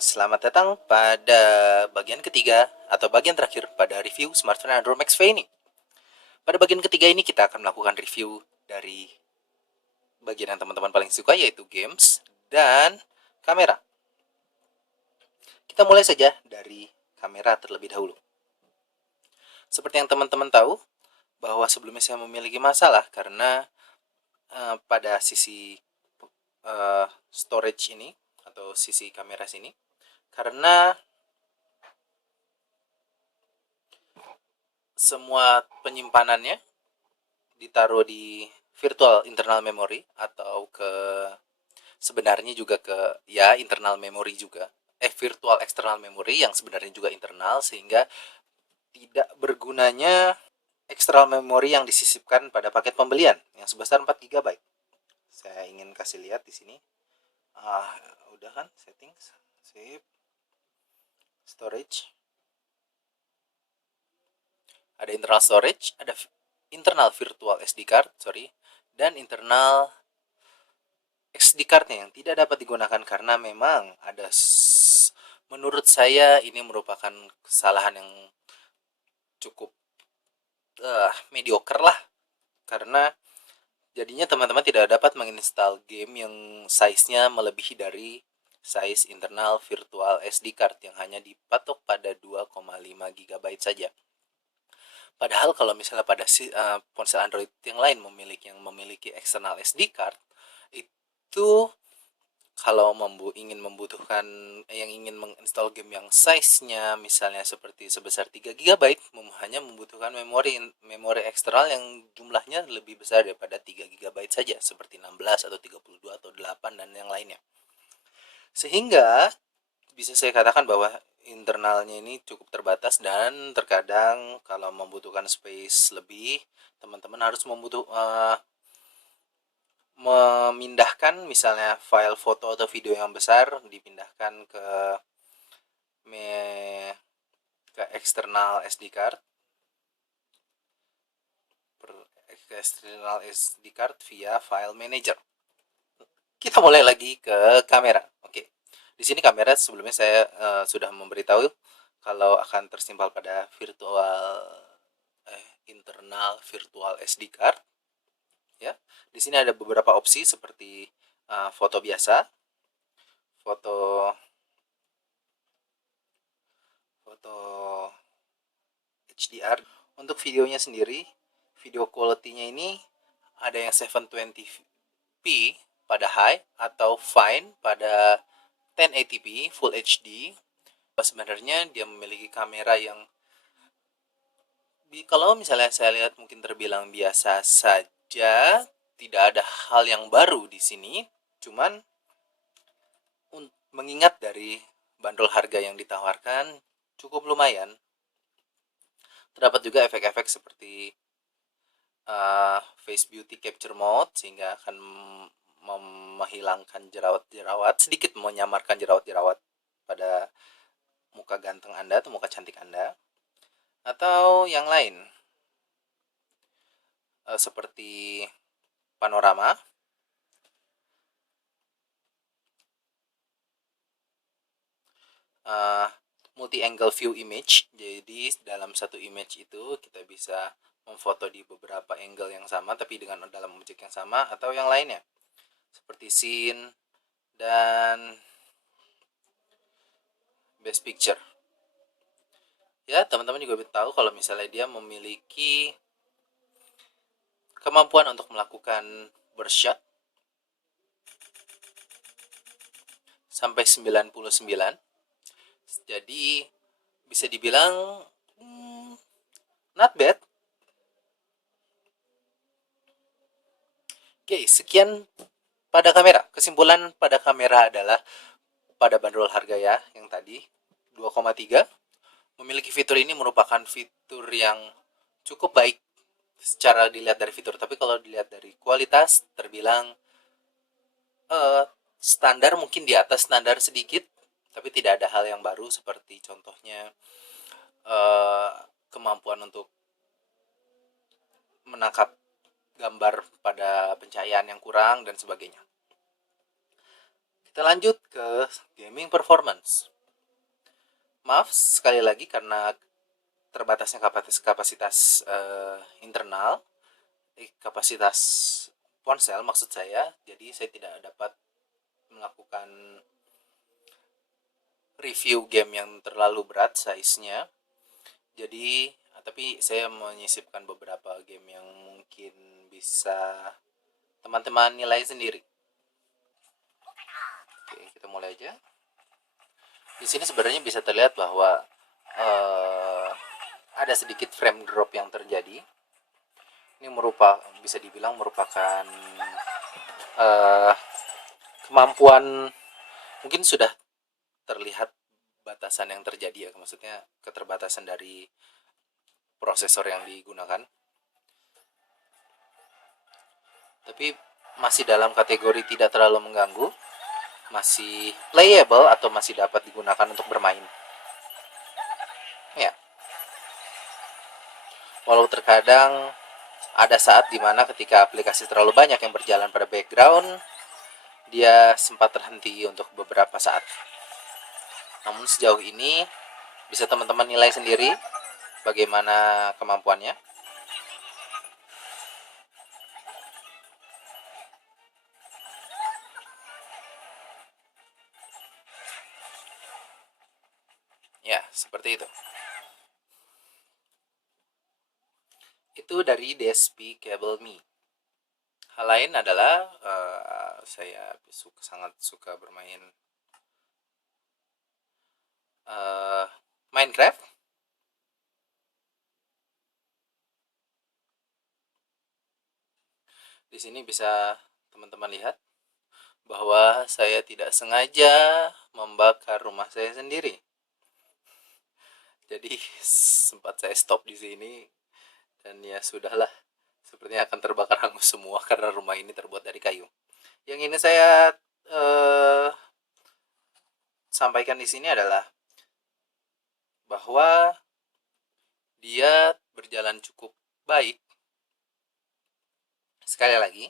Selamat datang pada bagian ketiga atau bagian terakhir pada review smartphone Android Max V ini. Pada bagian ketiga ini kita akan melakukan review dari bagian yang teman-teman paling suka, yaitu games dan kamera. Kita mulai saja dari kamera terlebih dahulu. Seperti yang teman-teman tahu, bahwa sebelumnya saya memiliki masalah karena pada sisi storage ini atau sisi kamera sini, karena semua penyimpanannya ditaruh di virtual internal memory atau sebenarnya juga ke internal memory juga, virtual external memory yang sebenarnya juga internal, sehingga tidak bergunanya external memory yang disisipkan pada paket pembelian yang sebesar 4 GB. Saya ingin kasih lihat di sini. Udah kan settings, save, storage. Ada internal storage, ada internal virtual SD card, dan internal SD card-nya yang tidak dapat digunakan karena memang ada, menurut saya ini merupakan kesalahan yang cukup mediocre lah, karena jadinya teman-teman tidak dapat menginstal game yang size-nya melebihi dari size internal virtual SD card yang hanya dipatok pada 2,5 GB saja. Padahal kalau misalnya pada ponsel Android yang lain memiliki external SD card, itu kalau ingin menginstal game yang size-nya misalnya seperti sebesar 3 GB, hanya membutuhkan memori eksternal yang jumlahnya lebih besar daripada 3 GB saja, seperti 16 atau 32 atau 8 dan yang lainnya. Sehingga bisa saya katakan bahwa internalnya ini cukup terbatas, dan terkadang kalau membutuhkan space lebih, teman-teman harus memindahkan misalnya file foto atau video yang besar, dipindahkan ke external SD card, via file manager. Kita mulai lagi ke kamera. Oke, di sini kamera sebelumnya saya sudah memberitahu kalau akan tersimpal pada internal virtual SD card. Ya, di sini ada beberapa opsi seperti foto biasa, foto HDR. Untuk videonya sendiri, video quality-nya ini ada yang 720p pada high atau fine pada 1080p Full HD. Sebenarnya dia memiliki kamera yang kalau misalnya saya lihat mungkin terbilang biasa saja, tidak ada hal yang baru di sini. Cuman mengingat dari bandrol harga yang ditawarkan cukup lumayan, terdapat juga efek-efek seperti face beauty capture mode, sehingga akan menghilangkan jerawat-jerawat, sedikit menyamarkan jerawat-jerawat pada muka ganteng Anda atau muka cantik Anda, atau yang lain seperti panorama, multi-angle view image. Jadi dalam satu image itu kita bisa memfoto di beberapa angle yang sama tapi dengan dalam objek yang sama, atau yang lainnya seperti scene dan best picture. Ya, teman-teman juga tahu kalau misalnya dia memiliki kemampuan untuk melakukan burst shot sampai 99. Jadi bisa dibilang not bad. Oke, sekian pada kamera. Kesimpulan pada kamera adalah pada bandrol harga ya yang tadi 2,3, memiliki fitur ini merupakan fitur yang cukup baik secara dilihat dari fitur, tapi kalau dilihat dari kualitas terbilang standar, mungkin di atas standar sedikit, tapi tidak ada hal yang baru seperti contohnya kemampuan untuk menangkap gambar pada pencahayaan yang kurang dan sebagainya. Kita lanjut ke gaming performance. Maaf sekali lagi karena terbatasnya kapasitas internal, kapasitas ponsel maksud saya, jadi saya tidak dapat melakukan review game yang terlalu berat size-nya. Jadi, tapi saya menyisipkan beberapa game yang mungkin bisa teman-teman nilai sendiri. Oke, kita mulai aja. Di sini sebenarnya bisa terlihat bahwa ada sedikit frame drop yang terjadi. Ini bisa dibilang merupakan uh, kemampuan, mungkin sudah terlihat batasan yang terjadi ya, maksudnya keterbatasan dari prosesor yang digunakan. Tapi masih dalam kategori tidak terlalu mengganggu, masih playable atau masih dapat digunakan untuk bermain. Ya, walau terkadang ada saat dimana ketika aplikasi terlalu banyak yang berjalan pada background, dia sempat terhenti untuk beberapa saat. Namun sejauh ini bisa teman-teman nilai sendiri bagaimana kemampuannya. Ya, seperti itu. Itu dari DSP Cable Me. Hal lain adalah saya sangat suka bermain Minecraft. Di sini bisa teman-teman lihat bahwa saya tidak sengaja membakar rumah saya sendiri. Jadi sempat saya stop di sini dan ya sudahlah, sepertinya akan terbakar hangus semua karena rumah ini terbuat dari kayu. Yang ini saya sampaikan di sini adalah bahwa dia berjalan cukup baik. Sekali lagi,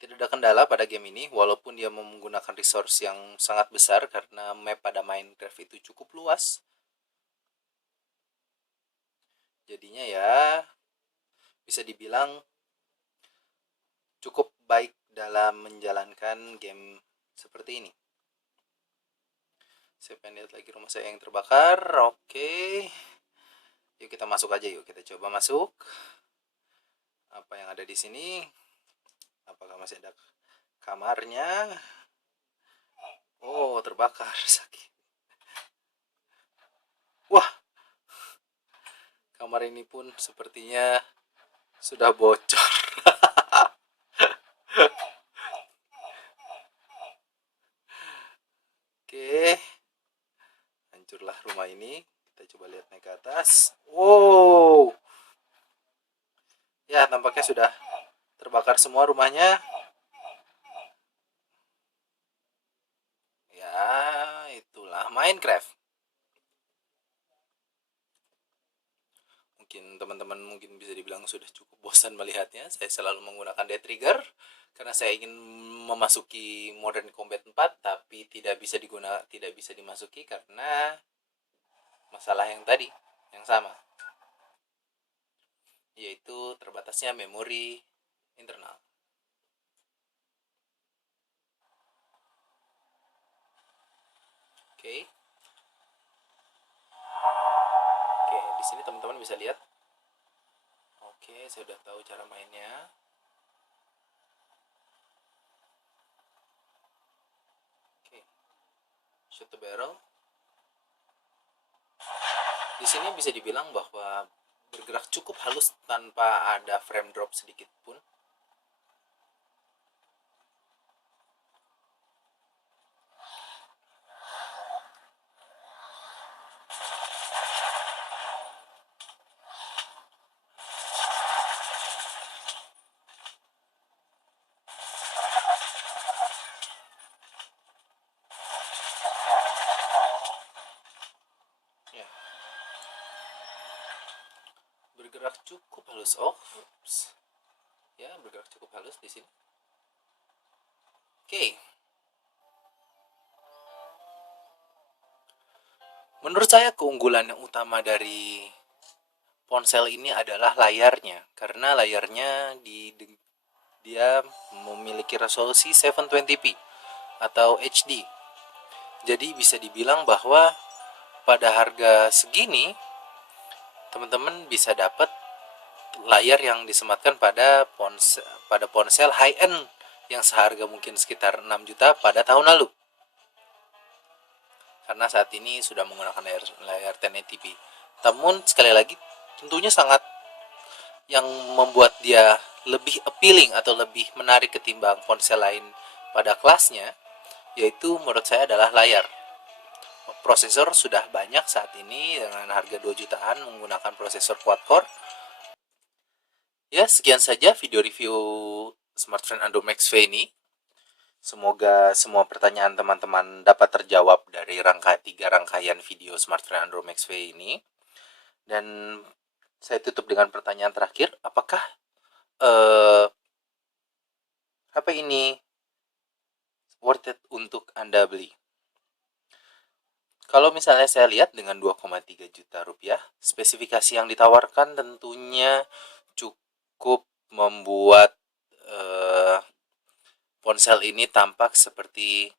tidak ada kendala pada game ini, walaupun dia menggunakan resource yang sangat besar karena map pada Minecraft itu cukup luas. Jadinya ya bisa dibilang cukup baik dalam menjalankan game seperti ini. Saya pengen lihat lagi rumah saya yang terbakar. Oke. Yuk kita masuk aja yuk. Kita coba masuk. Apa yang ada di sini? Apakah masih ada kamarnya? Oh, terbakar. Sakit. Wah. Kamar ini pun sepertinya sudah bocor. Oke. Hancurlah rumah ini. Kita coba lihat naik ke atas. Wow. Ya, tampaknya sudah terbakar semua rumahnya. Ya, itulah Minecraft. Mungkin teman-teman mungkin bisa dibilang sudah cukup bosan melihatnya. Saya selalu menggunakan Death Trigger karena saya ingin memasuki Modern Combat 4, tapi tidak bisa dimasuki karena masalah yang tadi, yang sama, yaitu terbatasnya memori internal. Oke. Oke, di sini teman-teman bisa lihat. Oke, saya sudah tahu cara mainnya. Oke. Shoot the barrel. Di sini bisa dibilang bahwa bergerak cukup halus tanpa ada frame drop sedikit pun. Ya. Bergerak cukup halus. Oh, oops. Ya, bergerak cukup halus di sini. Oke. Menurut saya keunggulan yang utama dari ponsel ini adalah layarnya, karena layarnya dia memiliki resolusi 720p atau HD. Jadi bisa dibilang bahwa pada harga segini teman-teman bisa dapat layar yang disematkan pada ponsel high end yang seharga mungkin sekitar 6 juta pada tahun lalu. Karena saat ini sudah menggunakan layar 1080p. Namun sekali lagi tentunya sangat yang membuat dia lebih appealing atau lebih menarik ketimbang ponsel lain pada kelasnya, yaitu menurut saya adalah layar. Prosesor sudah banyak saat ini dengan harga 2 jutaan menggunakan prosesor quad-core. Ya, sekian saja video review smartphone Android Max V ini. Semoga semua pertanyaan teman-teman dapat terjawab dari tiga rangkaian video smartphone Android Max V ini. Dan saya tutup dengan pertanyaan terakhir, apakah HP ini worth it untuk Anda beli? Kalau misalnya saya lihat dengan 2,3 juta rupiah, spesifikasi yang ditawarkan tentunya cukup membuat ponsel ini tampak seperti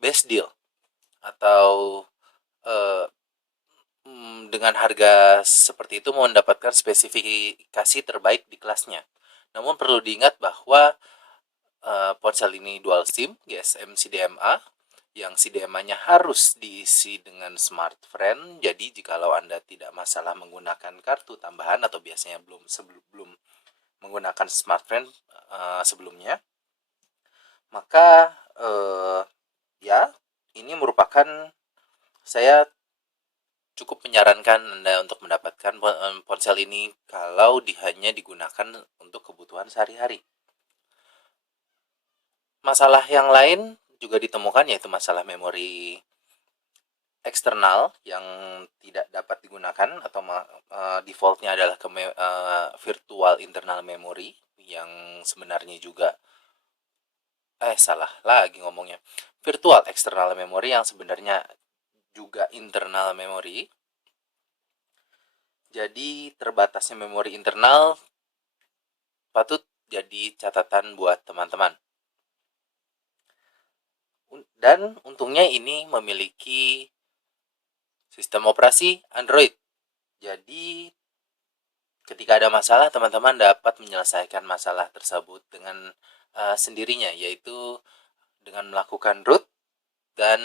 best deal atau dengan harga seperti itu mendapatkan spesifikasi terbaik di kelasnya. Namun perlu diingat bahwa ponsel ini dual SIM, GSM CDMA, yang CDMA-nya harus diisi dengan smartphone. Jadi jikalau Anda tidak masalah menggunakan kartu tambahan atau biasanya sebelum menggunakan smartphone sebelumnya, maka ya ini merupakan, saya cukup menyarankan Anda untuk mendapatkan ponsel ini kalau hanya digunakan untuk kebutuhan sehari-hari. Masalah yang lain juga ditemukan, yaitu masalah memori eksternal yang tidak dapat digunakan atau defaultnya adalah virtual internal memory yang sebenarnya juga salah lagi ngomongnya, virtual external memory yang sebenarnya juga internal memory. Jadi terbatasnya memori internal patut jadi catatan buat teman-teman. Dan untungnya ini memiliki sistem operasi Android. Jadi ketika ada masalah, teman-teman dapat menyelesaikan masalah tersebut dengan sendirinya, yaitu dengan melakukan root dan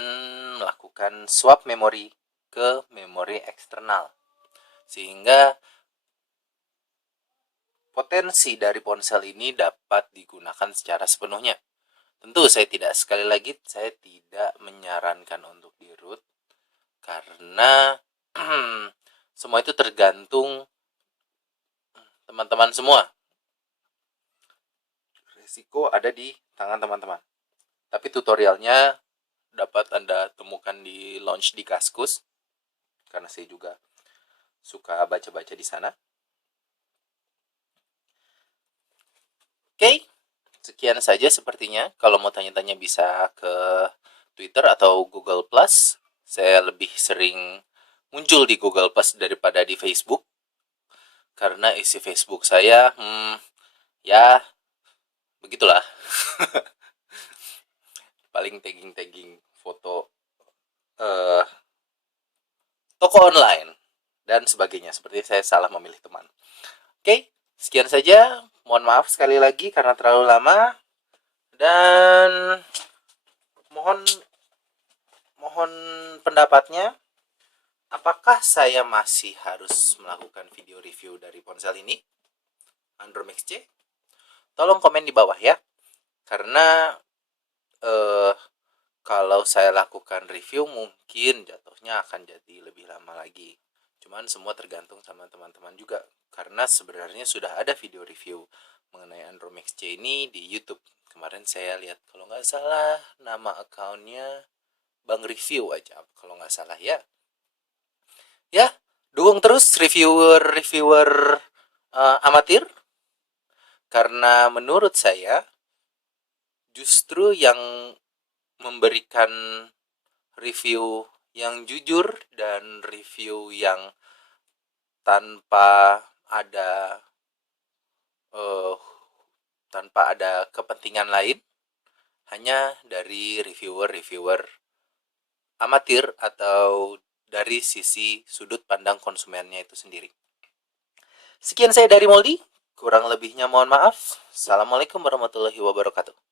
melakukan swap memori ke memori eksternal. Sehingga potensi dari ponsel ini dapat digunakan secara sepenuhnya. Tentu sekali lagi saya tidak menyarankan untuk di root karena semua itu tergantung teman-teman semua. Risiko ada di tangan teman-teman. Tapi tutorialnya dapat Anda temukan di launch di Kaskus, karena saya juga suka baca-baca di sana. Oke, sekian saja sepertinya. Kalau mau tanya-tanya bisa ke Twitter atau Google Plus. Saya lebih sering muncul di Google Plus daripada di Facebook, karena isi Facebook saya ya begitulah. Paling tagging foto toko online dan sebagainya. Seperti saya salah memilih teman. Oke, sekian saja. Mohon maaf sekali lagi karena terlalu lama, dan mohon pendapatnya. Apakah saya masih harus melakukan video review dari ponsel ini, Android Max C? Tolong komen di bawah ya. Karena kalau saya lakukan review mungkin jatuhnya akan jadi lebih lama lagi. Cuman semua tergantung sama teman-teman juga. Karena sebenarnya sudah ada video review mengenai Android Max C ini di YouTube. Kemarin saya lihat, kalau nggak salah nama akunnya Bang Review aja, kalau nggak salah ya. Ya, dukung terus reviewer amatir. Karena menurut saya justru yang memberikan review yang jujur dan review yang tanpa ada eh, tanpa ada kepentingan lain, hanya dari reviewer-reviewer amatir atau dari sisi sudut pandang konsumennya itu sendiri. Sekian saya dari Moldi, kurang lebihnya mohon maaf. Assalamualaikum warahmatullahi wabarakatuh.